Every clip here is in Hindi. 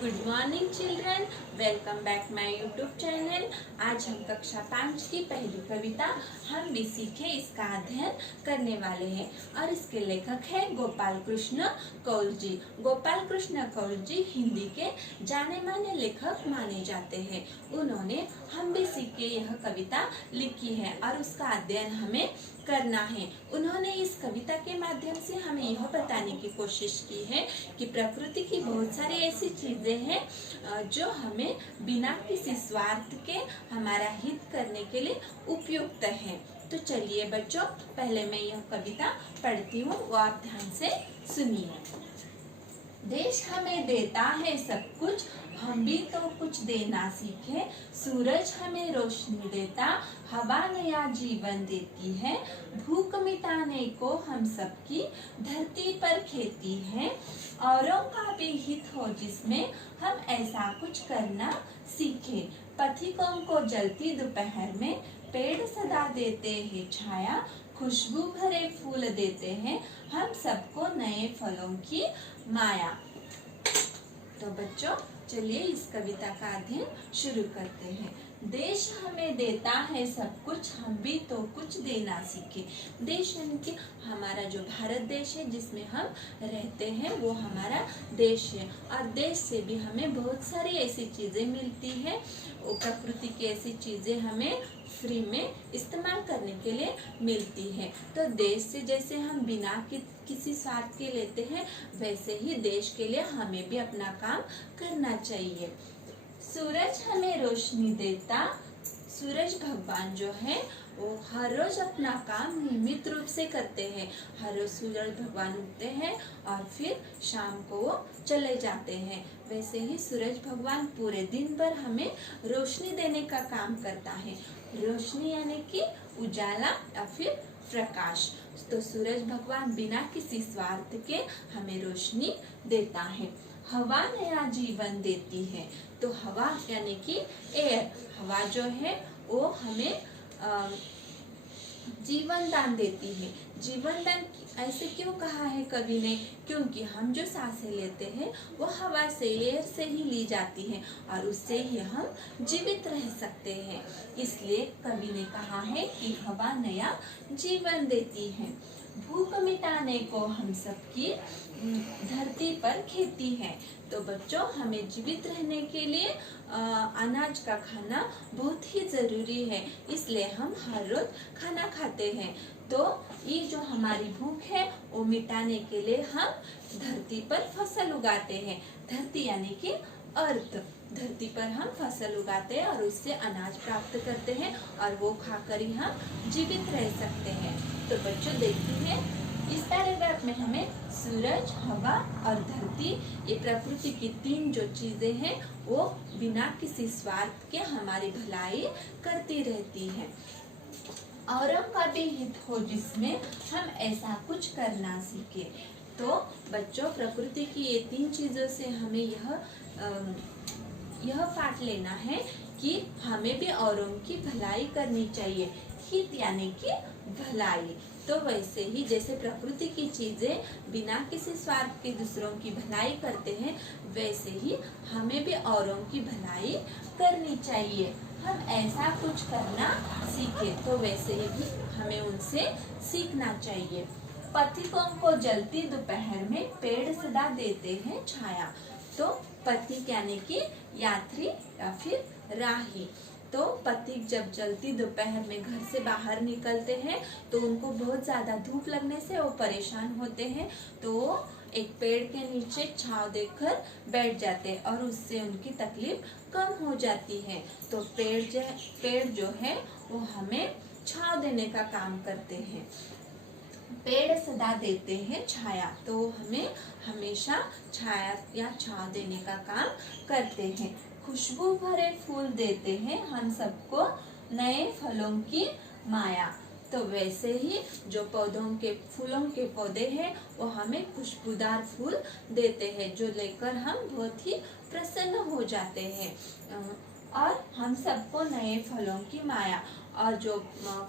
Good morning children, welcome back my YouTube channel. आज हम कक्षा 5 की पहली कविता हम भी सीखे इसका अध्ययन करने वाले हैं और इसके लेखक है गोपाल कृष्ण कौल जी। गोपाल कृष्ण कौल जी हिंदी के जाने माने लेखक माने जाते हैं। उन्होंने हम भी सीखे यह कविता लिखी है और उसका अध्ययन हमें करना है। उन्होंने इस कविता के माध्यम से हमें यह बताने की कोशिश की है कि प्रकृति की बहुत सारी ऐसी चीजें हैं जो हमें बिना किसी स्वार्थ के हमारा हित करने के लिए उपयुक्त है। तो चलिए बच्चों, पहले मैं यह कविता पढ़ती हूँ, वो आप ध्यान से सुनिए। देश हमें देता है सब कुछ, हम भी तो कुछ देना सीखे। सूरज हमें रोशनी देता, हवा नया जीवन देती है। भूख मिटाने को हम सबकी धरती पर खेती है। औरों का भी हित हो जिसमें हम ऐसा कुछ करना सीखे। पथिकों को जलती दोपहर में पेड़ सदा देते हैं छाया। खुशबू भरे फूल देते हैं हम सबको नए फलों की माया। तो बच्चों, चलिए इस कविता का अध्ययन शुरू करते हैं। देश हमें देता है सब कुछ, हम भी तो कुछ देना सीखे। देश यानी कि हमारा जो भारत देश है जिसमें हम रहते हैं वो हमारा देश है और देश से भी हमें बहुत सारी ऐसी चीजें मिलती है। वो प्रकृति की ऐसी चीजें हमें फ्री में इस्तेमाल करने के लिए मिलती है। तो देश से जैसे हम बिना किसी स्वार्थ के लेते हैं, वैसे ही देश के लिए हमें भी अपना काम करना चाहिए। सूरज हमें रोशनी देता, सूरज भगवान जो है वो हर रोज अपना काम नियमित रूप से करते हैं। हर रोज सूरज भगवान उगते हैं और फिर शाम को वो चले जाते हैं। वैसे ही सूरज भगवान पूरे दिन भर हमें रोशनी देने का काम करता है। रोशनी यानी कि उजाला या फिर प्रकाश। तो सूरज भगवान बिना किसी स्वार्थ के हमें रोशनी देता है। हवा नया जीवन देती है। तो हवा यानी कि एयर, हवा जो है वो हमें जीवन दान देती है। जीवन दान ऐसे क्यों कहा है कवि ने? क्योंकि हम जो सांसें लेते हैं वो हवा से, एयर से ही ली जाती है और उससे ही हम जीवित रह सकते हैं। इसलिए कवि ने कहा है कि हवा नया जीवन देती है। भूख मिटाने को हम सबकी धरती पर खेती है। तो बच्चों, हमें जीवित रहने के लिए अनाज का खाना बहुत ही जरूरी है, इसलिए हम हर रोज खाना खाते हैं। तो ये जो हमारी भूख है वो मिटाने के लिए हम धरती पर फसल उगाते हैं। धरती यानी कि अर्थ, धरती पर हम फसल उगाते हैं और उससे अनाज प्राप्त करते हैं और वो खाकर ही हम जीवित रह सकते हैं। तो बच्चों देखते हैं इस पैराग्राफ में हमें सूरज, हवा और धरती, ये प्रकृति की तीन जो चीजें हैं वो बिना किसी स्वार्थ के हमारी भलाई करती रहती है। औरों का भी हित हो जिसमें हम ऐसा कुछ करना सीखे। तो बच्चों, प्रकृति की ये तीन चीजों से हमें यह पाठ लेना है कि हमें भी औरों की भलाई करनी चाहिए। हित यानी कि भलाई। तो वैसे ही जैसे प्रकृति की चीजें बिना किसी स्वार्थ के दूसरों की भलाई करते हैं, वैसे ही हमें भी औरों की भलाई करनी चाहिए। हम ऐसा कुछ करना सीखे, तो वैसे ही हमें उनसे सीखना चाहिए। पथिकों को जलती दोपहर में पेड़ सदा देते हैं छाया। तो पथिक यानी कि यात्री या फिर राही। तो पथिक जब जलती दोपहर में घर से बाहर निकलते हैं तो उनको बहुत ज्यादा धूप लगने से वो परेशान होते हैं, तो वो एक पेड़ के नीचे छांव देकर बैठ जाते हैं और उससे उनकी तकलीफ कम हो जाती है। तो पेड़ जो है वो हमें छांव देने का काम करते हैं। पेड़ सदा देते हैं छाया, तो हमें हमेशा छाया या छांव देने का काम करते हैं। खुशबू भरे फूल देते हैं हम सबको नए फलों की माया। तो वैसे ही जो फूलों के पौधे हैं वो हमें खुशबूदार फूल देते हैं, जो लेकर हम बहुत ही प्रसन्न हो जाते हैं। और हम सबको नए फलों की माया, और जो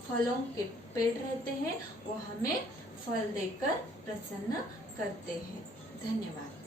फलों के पेड़ रहते हैं वो हमें फल देकर प्रसन्न करते हैं। धन्यवाद।